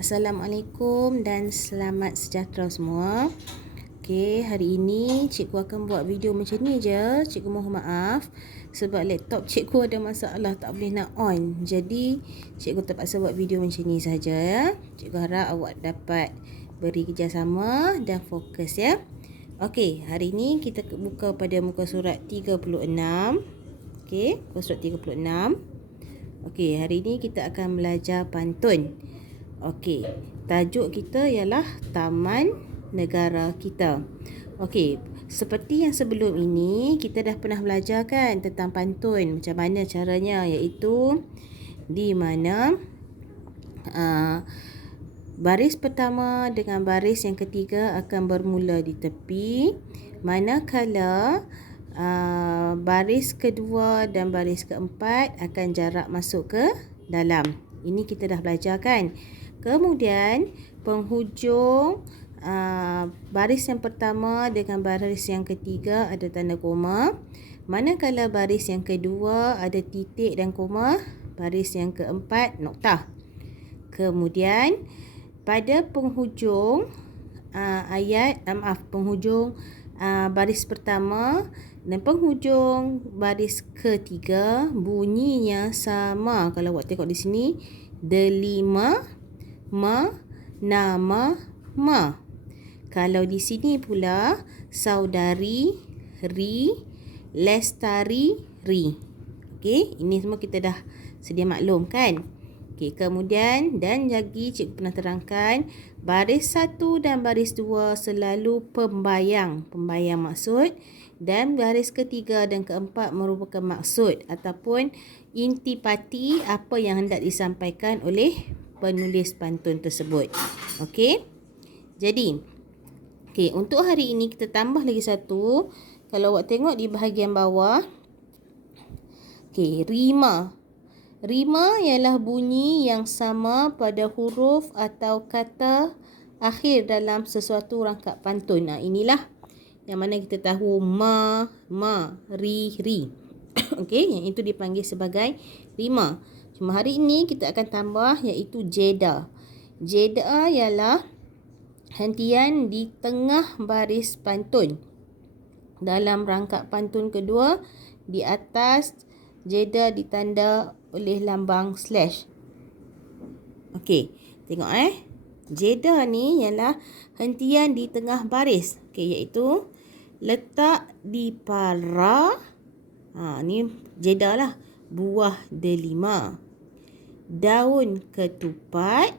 Assalamualaikum dan selamat sejahtera semua. Okey, hari ini cikgu akan buat video macam ni je. Cikgu mohon maaf sebab laptop cikgu ada masalah, tak boleh nak on. Jadi cikgu terpaksa buat video macam ni saja ya. Cikgu harap awak dapat beri kerjasama dan fokus ya. Okey, hari ini kita buka pada muka surat 36. Okey, muka surat 36. Okey, hari ini kita akan belajar pantun. Okey, tajuk kita ialah Taman Negara Kita. Okey, seperti yang sebelum ini kita dah pernah belajar kan tentang pantun. Macam mana caranya, iaitu di mana baris pertama dengan baris yang ketiga akan bermula di tepi, manakala baris kedua dan baris keempat akan jarak masuk ke dalam. Ini kita dah belajar kan. Kemudian penghujung baris yang pertama dengan baris yang ketiga ada tanda koma, manakala baris yang kedua ada titik dan koma, baris yang keempat noktah. Kemudian pada penghujung penghujung baris pertama dan penghujung baris ketiga bunyinya sama. Kalau awak tengok di sini, delima, ma, nama, ma. Kalau di sini pula saudari, ri, lestari, ri. Okey, ini semua kita dah sedia maklum kan. Okey, kemudian dan lagi cikgu pernah terangkan baris 1 dan baris 2 selalu pembayang. Pembayang maksud, dan baris ketiga dan keempat merupakan maksud ataupun intipati apa yang hendak disampaikan oleh penulis pantun tersebut. Okey. Jadi, untuk hari ini kita tambah lagi satu. Kalau awak tengok di bahagian bawah. Okey, rima. Rima ialah bunyi yang sama pada huruf atau kata akhir dalam sesuatu rangkap pantun. Inilah yang mana kita tahu ma, ri. Okey, yang itu dipanggil sebagai rima. Cuma hari ini kita akan tambah iaitu jeda. Jeda ialah hentian di tengah baris pantun. Dalam rangkap pantun kedua, di atas jeda ditanda oleh lambang slash. Okey, tengok jeda ni ialah hentian di tengah baris. Okey, iaitu letak di para. Ni jeda lah. Buah delima. Daun ketupat.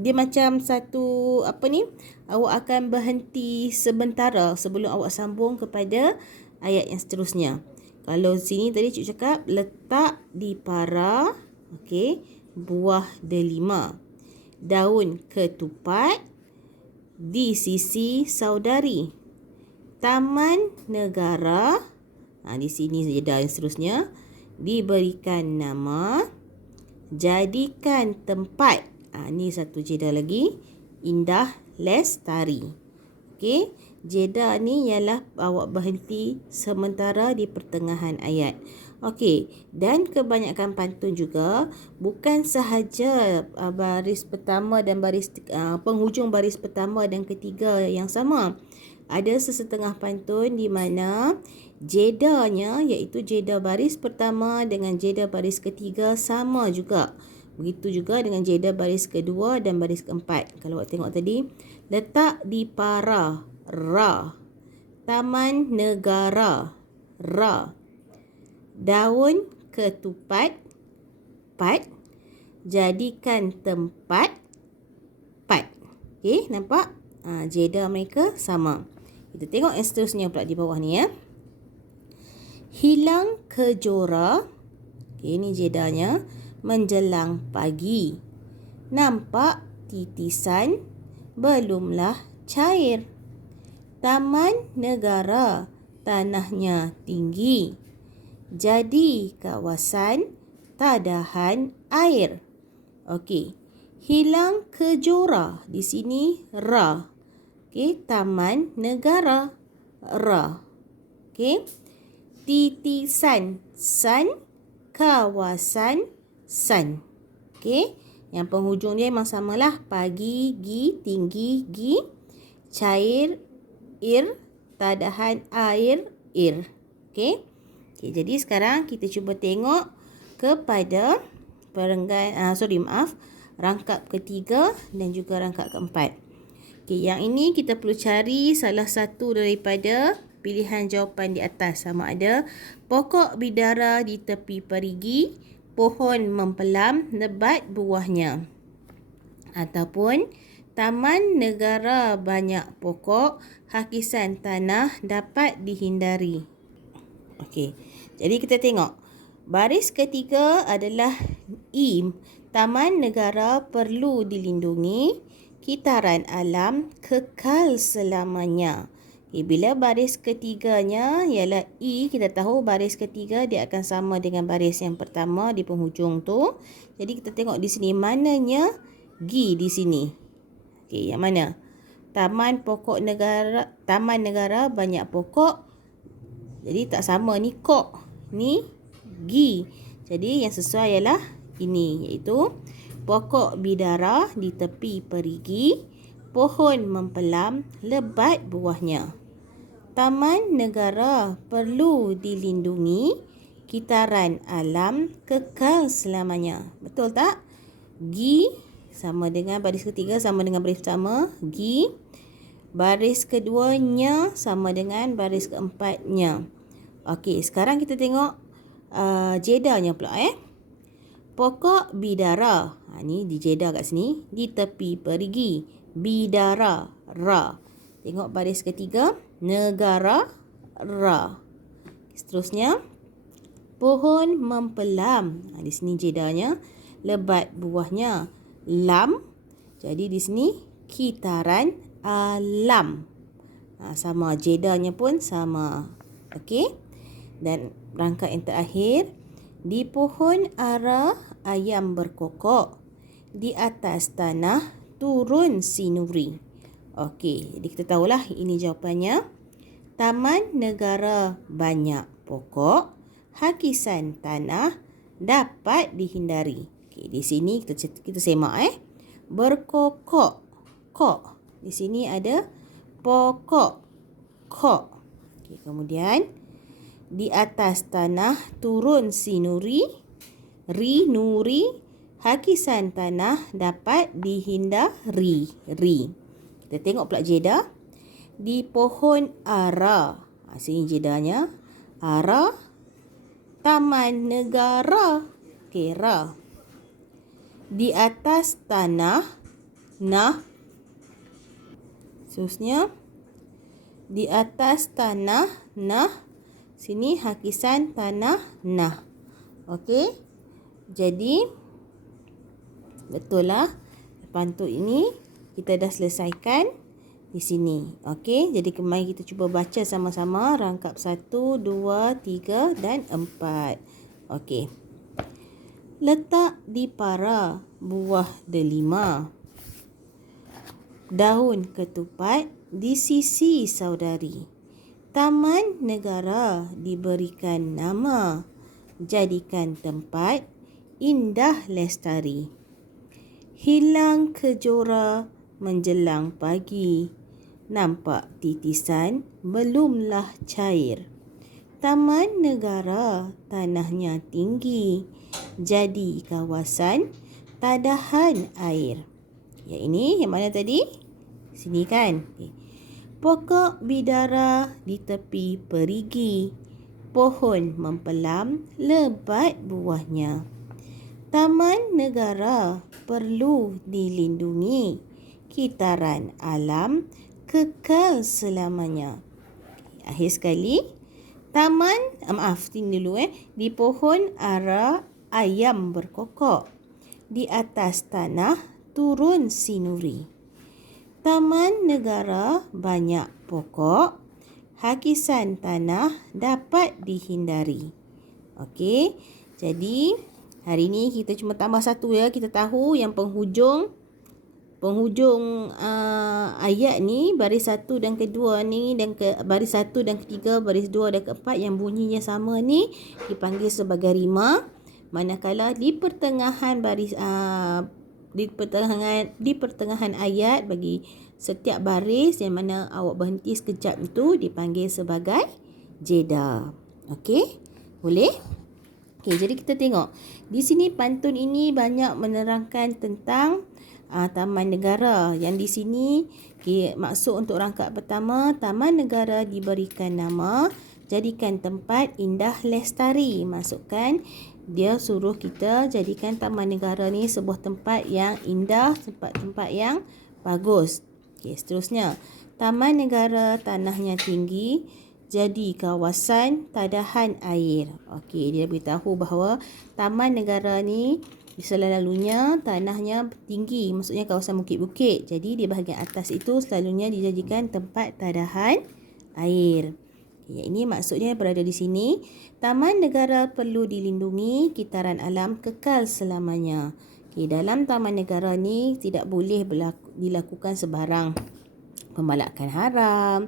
Dia macam satu awak akan berhenti sementara sebelum awak sambung kepada ayat yang seterusnya. Kalau sini tadi cikgu cakap letak di para, okey, buah delima. Daun ketupat di sisi saudari. Taman negara, di sini jeda yang seterusnya, diberikan nama. Jadikan tempat, ni satu jeda lagi, indah lestari. Okey, jeda ni ialah awak berhenti sementara di pertengahan ayat. Okey, dan kebanyakan pantun juga bukan sahaja baris pertama dan penghujung baris pertama dan ketiga yang sama. Ada sesetengah pantun di mana jedanya, iaitu jeda baris pertama dengan jeda baris ketiga sama juga. Begitu juga dengan jeda baris kedua dan baris keempat. Kalau awak tengok tadi, letak di para, ra. Taman negara, ra. Daun ketupat, pat. Jadikan tempat, pat. Okey, nampak? Jeda mereka sama. Kita tengok yang seterusnya pula di bawah ni ya. Hilang kejora. Okey, ini jedanya. Menjelang pagi. Nampak titisan, belumlah cair. Taman negara, tanahnya tinggi. Jadi kawasan tadahan air. Okey. Hilang kejora. Di sini ra. Okey, taman negara, ra. Okey. Titisan, san. Kawasan, san. Okey. Yang penghujung dia memang samalah. Pagi, gi, tinggi, gi. Cair, ir. Tadahan, air, ir. Okey. Jadi sekarang kita cuba tengok kepada rangkap ketiga dan juga rangkap keempat. Yang ini kita perlu cari salah satu daripada pilihan jawapan di atas. Sama ada pokok bidara di tepi perigi, pohon mempelam, lebat buahnya. Ataupun taman negara banyak pokok, hakisan tanah dapat dihindari. Okey, jadi kita tengok. Baris ketiga adalah I. Taman negara perlu dilindungi. Kitaran alam kekal selamanya. Bila baris ketiganya ialah I, kita tahu baris ketiga dia akan sama dengan baris yang pertama di penghujung tu. Jadi kita tengok di sini mananya G di sini. Okey, yang mana? Taman negara banyak pokok. Jadi tak sama ni kok, ni G. Jadi yang sesuai ialah ini, iaitu pokok bidara di tepi perigi, pohon mempelam, lebat buahnya. Taman negara perlu dilindungi, kitaran alam kekal selamanya. Betul tak? Gi sama dengan baris ketiga sama dengan baris pertama, gi. Baris keduanya sama dengan baris keempatnya. Okey, sekarang kita tengok jedanya pula Pokok bidara. Ni di jeda kat sini. Di tepi perigi. Bidara. Ra. Tengok baris ketiga. Negara. Ra. Seterusnya. Pohon mempelam. Di sini jedanya. Lebat buahnya. Lam. Jadi di sini kitaran alam. Sama. Jedanya pun sama. Okey. Dan rangkap yang terakhir. Di pohon ara ayam berkokok. Di atas tanah turun sinuri. Okey, jadi kita tahulah ini jawapannya. Taman negara banyak pokok. Hakisan tanah dapat dihindari. Okey, di sini kita semak berkokok. Kok. Di sini ada pokok. Kok. Okey, kemudian di atas tanah turun sinuri, ri nuri, hakisan tanah dapat dihindari, ri. Kita tengok pula jeda. Di pohon ara, sini jedanya, ara, taman negara, kera. Di atas tanah, nah. Seterusnya, di atas tanah, nah. Sini hakisan tanah nah. Okey. Jadi betul lah. Pantun ini kita dah selesaikan di sini. Okey. Jadi kemarin kita cuba baca sama-sama rangkap 1, 2, 3 dan 4. Okey. Letak di para buah delima. Daun ketupat di sisi saudari. Taman negara diberikan nama, jadikan tempat indah lestari. Hilang kejora menjelang pagi, nampak titisan belumlah cair. Taman negara tanahnya tinggi, jadi kawasan tadahan air. Yang ini yang mana tadi? Sini kan? Pokok bidara di tepi perigi, pohon mempelam, lebat buahnya. Taman negara perlu dilindungi, kitaran alam kekal selamanya. Akhir sekali, ini dulu di pohon ara ayam berkokok, di atas tanah turun sinuri. Taman negara banyak pokok, hakisan tanah dapat dihindari. Okey, jadi hari ni kita cuma tambah satu ya. Kita tahu yang penghujung ayat ni baris 1 dan kedua ni dan baris 1 dan ketiga, baris 2 dan keempat yang bunyinya sama ni dipanggil sebagai rima. Manakala di pertengahan baris di pertengahan ayat bagi setiap baris yang mana awak berhenti sekejap itu dipanggil sebagai jeda. Okey? Boleh? Okey, jadi kita tengok. Di sini pantun ini banyak menerangkan tentang Taman Negara. Yang di sini maksud untuk rangkap pertama, Taman Negara diberikan nama jadikan tempat indah lestari. Masukkan dia suruh kita jadikan Taman Negara ni sebuah tempat yang indah, tempat yang bagus. Okey, seterusnya. Taman Negara tanahnya tinggi, jadi kawasan tadahan air. Okey, dia beritahu bahawa Taman Negara ni selalunya tanahnya tinggi, maksudnya kawasan bukit-bukit. Jadi di bahagian atas itu selalunya dijadikan tempat tadahan air. Okay, ini maksudnya berada di sini. Taman Negara perlu dilindungi, kitaran alam kekal selamanya. Okay, dalam Taman Negara ni tidak boleh dilakukan sebarang pembalakan haram.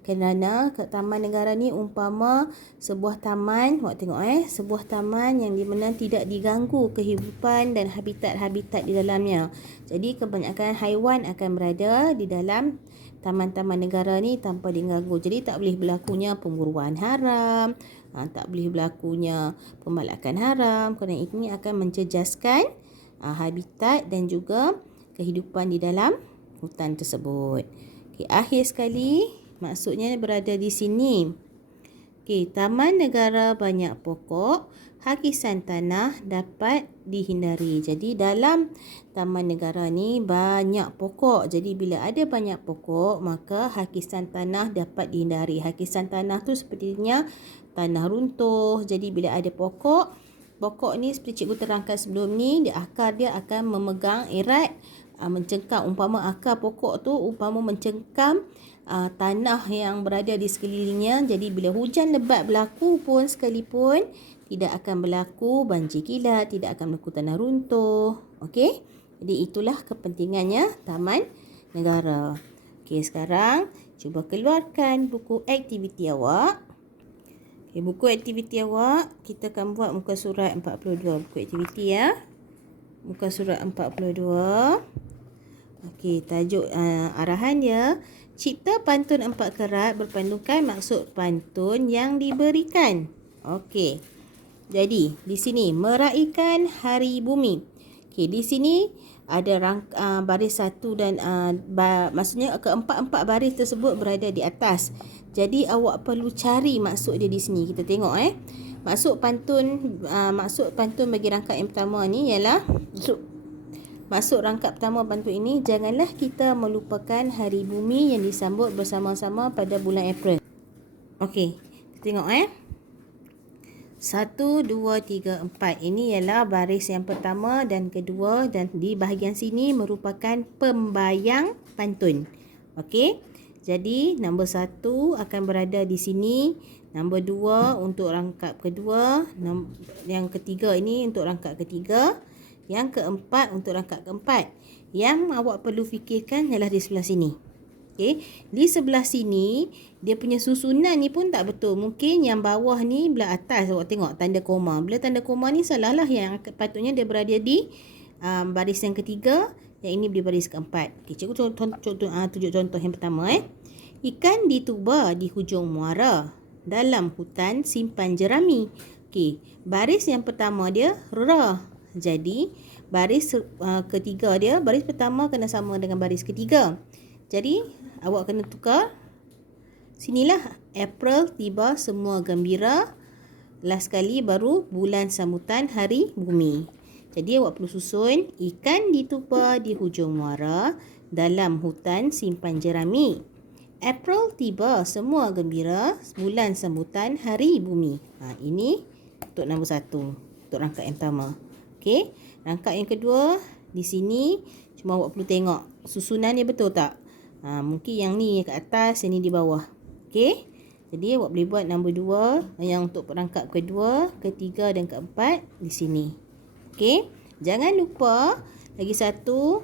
Kerana Taman Negara ni umpama sebuah taman, awak tengok sebuah taman yang di mana tidak diganggu kehidupan dan habitat-habitat di dalamnya. Jadi kebanyakan haiwan akan berada di dalam taman-taman negara ni tanpa diganggu. Jadi tak boleh berlakunya pemburuan haram, tak boleh berlakunya pembalakan haram, kerana ini akan mencejaskan habitat dan juga kehidupan di dalam hutan tersebut. Okay, akhir sekali, maksudnya berada di sini. Okay, Taman Negara banyak pokok, hakisan tanah dapat dihindari. Jadi dalam Taman Negara ni banyak pokok. Jadi bila ada banyak pokok, maka hakisan tanah dapat dihindari. Hakisan tanah tu sepertinya tanah runtuh. Jadi bila ada pokok ni seperti cikgu terangkan sebelum ni, akar dia akan memegang erat, mencengkam. Umpama akar pokok tu mencengkam tanah yang berada di sekelilingnya. Jadi bila hujan lebat berlaku pun sekalipun, tidak akan berlaku banjir kilat, tidak akan berlaku tanah runtuh. Okey? Jadi itulah kepentingannya Taman Negara. Okey, sekarang cuba keluarkan buku aktiviti awak. Okey, buku aktiviti awak kita akan buat muka surat 42. Buku aktiviti ya. Muka surat 42. Okey, tajuk arahan dia, cipta pantun 4 kerat berpandukan maksud pantun yang diberikan. Okey. Jadi, di sini meraikan Hari Bumi. Okey, di sini ada baris satu dan maksudnya keempat-empat baris tersebut berada di atas. Jadi awak perlu cari maksud dia di sini. Kita tengok Maksud pantun bagi rangkap yang pertama ni ialah Maksud rangkap pertama pantun ini, janganlah kita melupakan Hari Bumi yang disambut bersama-sama pada bulan April. Okey, kita tengok 1, 2, 3, 4. Ini ialah baris yang pertama dan kedua, dan di bahagian sini merupakan pembayang pantun. Okey, jadi nombor 1 akan berada di sini. Nombor 2 untuk rangkap kedua. Yang ketiga ini untuk rangkap ketiga. Yang keempat untuk rangkap keempat. Yang awak perlu fikirkan ialah di sebelah sini. Okey, di sebelah sini dia punya susunan ni pun tak betul. Mungkin yang bawah ni belah atas awak tengok tanda koma. Bila tanda koma ni salah lah, yang patutnya dia berada di baris yang ketiga, yang ini di baris keempat. Okey, cikgu tunjuk contoh yang pertama Ikan dituba di hujung muara, dalam hutan simpan jerami. Okey, baris yang pertama dia ra. Jadi baris ketiga dia, baris pertama kena sama dengan baris ketiga. Jadi awak kena tukar. Sinilah April tiba semua gembira, last kali baru bulan sambutan Hari Bumi. Jadi awak perlu susun ikan ditupa di hujung muara, dalam hutan simpan jerami. April tiba semua gembira, bulan sambutan Hari Bumi. Ini untuk nombor 1, untuk rangkap yang pertama. Okey, rangkap yang kedua di sini cuma awak perlu tengok susunan dia betul tak? Mungkin yang ni kat atas, yang ni di bawah. Okey, jadi awak boleh buat nombor 2 yang untuk rangkap kedua, ketiga dan keempat di sini. Okey, jangan lupa lagi satu,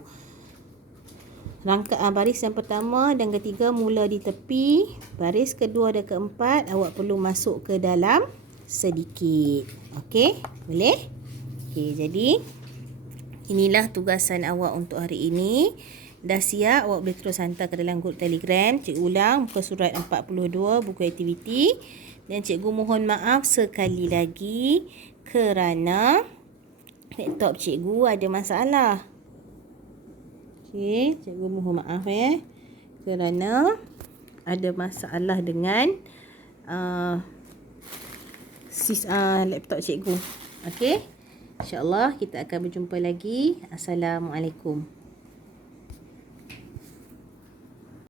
rangkap baris yang pertama dan ketiga mula di tepi. Baris kedua dan keempat awak perlu masuk ke dalam sedikit. Okey, boleh? Okey, jadi Inilah tugasan awak untuk hari ini. Dah siap, awak boleh terus hantar ke dalam grup Telegram. Cikgu ulang muka surat 42 buku aktiviti. Dan cikgu mohon maaf sekali lagi kerana laptop cikgu ada masalah. Okey, cikgu mohon maaf kerana ada masalah dengan laptop cikgu. Okey. InsyaAllah kita akan berjumpa lagi. Assalamualaikum.